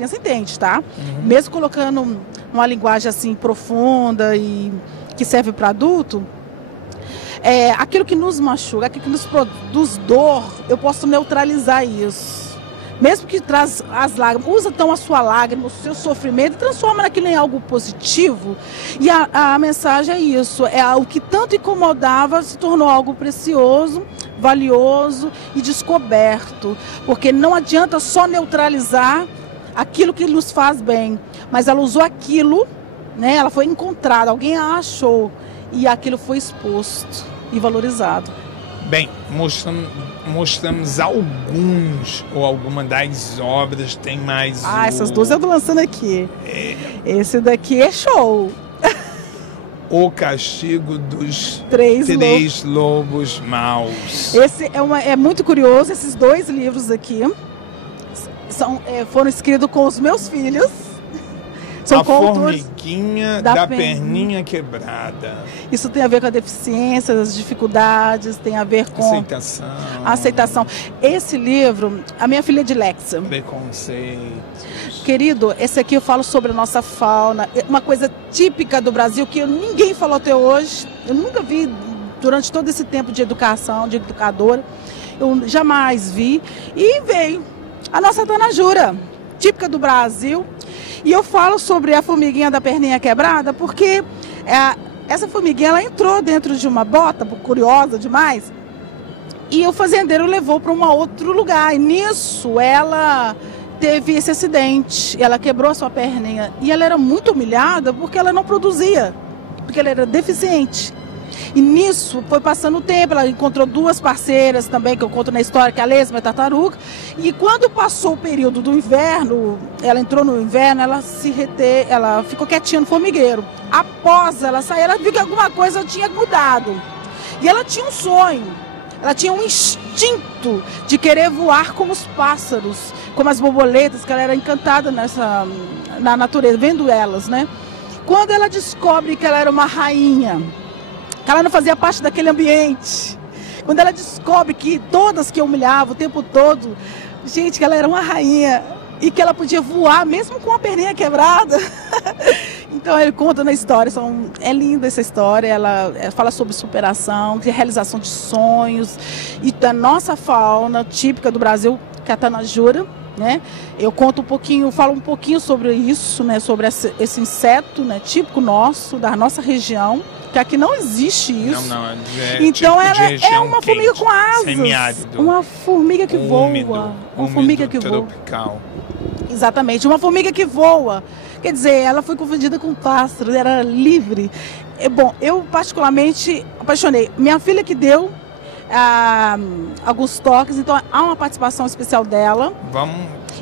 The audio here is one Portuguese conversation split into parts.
criança entende, tá? Mesmo colocando uma linguagem assim profunda e que serve para adulto, aquilo que nos machuca, aquilo que nos produz dor, eu posso neutralizar isso. Mesmo que traz as lágrimas, usa então a sua lágrima, o seu sofrimento e transforma naquilo em algo positivo. E a mensagem é isso, o que tanto incomodava se tornou algo precioso, valioso e descoberto. Porque não adianta só neutralizar aquilo que nos faz bem, mas ela usou aquilo, né? Ela foi encontrada, alguém a achou e aquilo foi exposto e valorizado. Bem, mostramos alguns ou alguma das obras, tem mais essas duas eu tô lançando aqui. Esse daqui é show. O Castigo dos Três Lobos Maus. Esse é muito curioso, esses dois livros aqui foram escritos com os meus filhos. São a formiguinha da perninha quebrada. Isso tem a ver com a deficiência, as dificuldades, tem a ver com aceitação. Esse livro, a minha filha é dilexa. Preconceito. Querido, esse aqui eu falo sobre a nossa fauna, uma coisa típica do Brasil que ninguém falou até hoje. Eu nunca vi durante todo esse tempo de educação, de educadora. Eu jamais vi. E veio a nossa tanajura, típica do Brasil. E eu falo sobre a formiguinha da perninha quebrada porque essa formiguinha ela entrou dentro de uma bota, curiosa demais, e o fazendeiro levou para um outro lugar. E nisso ela teve esse acidente, ela quebrou a sua perninha. E ela era muito humilhada porque ela não produzia, porque ela era deficiente. E nisso foi passando o tempo, ela encontrou duas parceiras também, que eu conto na história, que é a lesma e a tartaruga. E quando passou o período do inverno, ela entrou no inverno, ela ficou quietinha no formigueiro. Após ela sair, ela viu que alguma coisa tinha mudado. E ela tinha um sonho, ela tinha um instinto de querer voar como os pássaros, como as borboletas, que ela era encantada na natureza, vendo elas, né? Quando ela descobre que ela era uma rainha, que ela não fazia parte daquele ambiente, quando ela descobre que todas que humilhavam o tempo todo, gente, que ela era uma rainha e que ela podia voar mesmo com a perninha quebrada. Então ele conta na história, é linda essa história, ela fala sobre superação, de realização de sonhos e da nossa fauna típica do Brasil, que é a tanajura, né? Eu conto um pouquinho, falo um pouquinho sobre isso, né? Sobre esse inseto, né? Típico nosso, da nossa região, que aqui não existe isso. Então ela é uma formiga com asas, semiárido, uma formiga que voa, uma formiga que tropical. Exatamente, uma formiga que voa. Quer dizer, ela foi confundida com um pássaro, era livre. Bom, eu particularmente apaixonei. Minha filha que deu alguns toques, então há uma participação especial dela.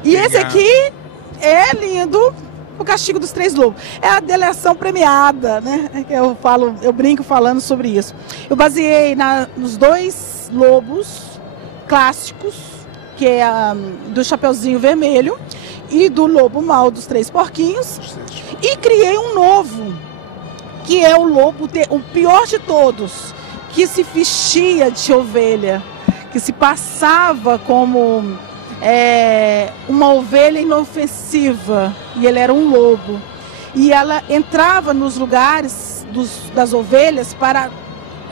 E esse aqui é lindo. O Castigo dos Três Lobos. É a delação premiada, né? Eu brinco falando sobre isso. Eu baseei nos dois lobos clássicos, que é do Chapeuzinho Vermelho e do Lobo Mau dos Três Porquinhos, e criei um novo, que é o lobo, o pior de todos, que se vestia de ovelha, que se passava como uma ovelha inofensiva, e ele era um lobo, e ela entrava nos lugares das ovelhas para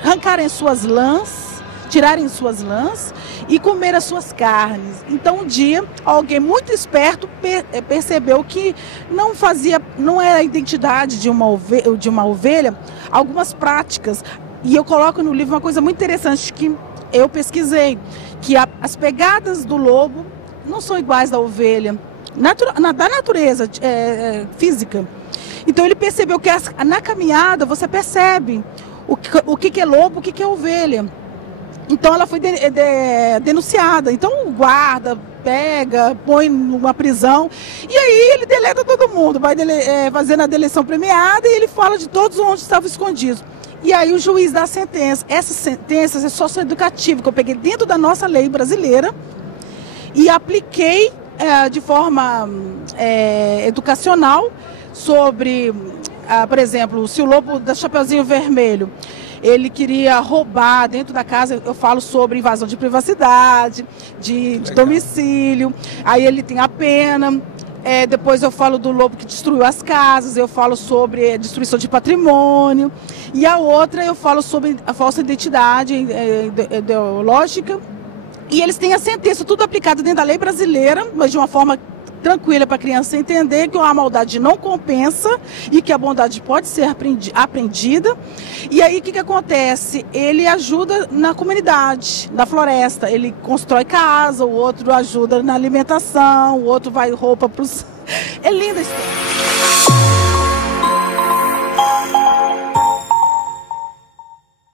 arrancarem suas lãs, tirarem suas lãs e comer as suas carnes. Então um dia alguém muito esperto percebeu que não era a identidade de uma ovelha, algumas práticas, e eu coloco no livro uma coisa muito interessante que eu pesquisei, que as pegadas do lobo não são iguais da ovelha, da natureza física. Então ele percebeu que na caminhada você percebe o que é lobo, o que é ovelha. Então ela foi denunciada. Então o guarda pega, põe numa prisão, e aí ele deleta todo mundo, vai fazendo a deleção premiada, e ele fala de todos onde estavam escondidos. E aí o juiz dá a sentença. Essa sentença é socioeducativa, que eu peguei dentro da nossa lei brasileira e apliquei de forma educacional sobre, por exemplo, se o lobo da Chapeuzinho Vermelho, ele queria roubar dentro da casa, eu falo sobre invasão de privacidade, de domicílio, aí ele tem a pena. Depois eu falo do lobo que destruiu as casas, eu falo sobre a destruição de patrimônio. E a outra eu falo sobre a falsa identidade ideológica. E eles têm a sentença, tudo aplicado dentro da lei brasileira, mas de uma forma tranquila para a criança entender que a maldade não compensa e que a bondade pode ser aprendida. E aí o que acontece? Ele ajuda na comunidade, na floresta. Ele constrói casa, o outro ajuda na alimentação, o outro vai roupa para os... É linda a história.